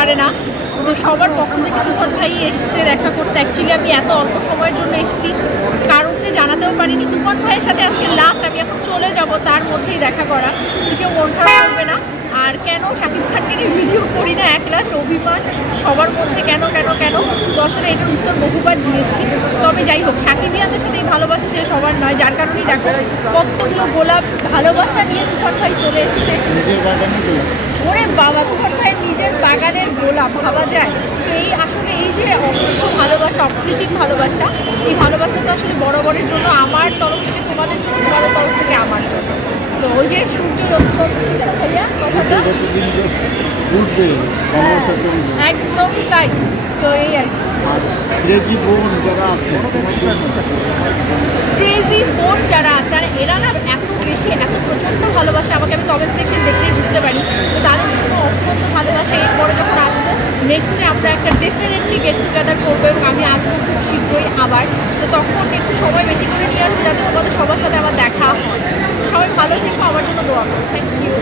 পারে না। তো সবার পক্ষ থেকে তুফান ভাই এসছে দেখা করতে। অ্যাকচুয়ালি আমি এত অল্প সময়ের জন্য এসেছি, কারণকে জানাতেও পারিনি। তুফান ভাইয়ের সাথে আজকে লাস্ট, আমি এখন চলে যাব, তার মধ্যেই দেখা করা। তো কেউ মন খারাপ করবে না। আর কেন শাকিব খানকে নিয়ে ভিডিও করি না, একলাশ অভিমান সবার মধ্যে, কেন কেন কেন। তো আসলে এটার উত্তর বহুবার দিয়েছি। তবে যাই হোক, শাকিবিয়ানদের সাথে এই ভালোবাসা সে সবার নয়, যার কারণেই দেখো কতগুলো গোলাপ ভালোবাসা নিয়ে তুফান ভাই চলে এসছে। ওরে বাবা, তুফান ভাইয়ের নিজের বাগানের গোলাপ ভাবা যায়। তো এই আসলে এই যে অপূর্ব ভালোবাসা, অকৃত্রিম ভালোবাসা, এই ভালোবাসাটা আসলে বরাবরের জন্য আমার তরফ থেকে তোমাদের জন্য, তোমাদের তরফ থেকে আমার জন্য। তো ওই যে সূর্যের ভাইয়া কথাটা একদমই তাই। তো এই আর ক্রেজি বোন যারা আছে, ক্রেজি বোন যারা আছে, আর এরা না এত বেশি, এত প্রচণ্ড ভালোবাসে আমাকে, আমি কমেন্ট সেকশন দেখলেই বুঝতে পারি। তো তাদের জন্য অত্যন্ত ভালোবাসা। এরপরে যখন আসবো নেক্সটে আমরা একটা ডেফিনেটলি গেট টুগেদার করবো, এবং আমি আসবো খুব শীঘ্রই আবার। তো তখন একটু সময় বেশি করে নিয়ে আসবো, যাতে তোমাদের সবার সাথে আমার দেখা হয়। সবাই ভালো থেকো, আমার জন্য দোয়া করো। Thank you.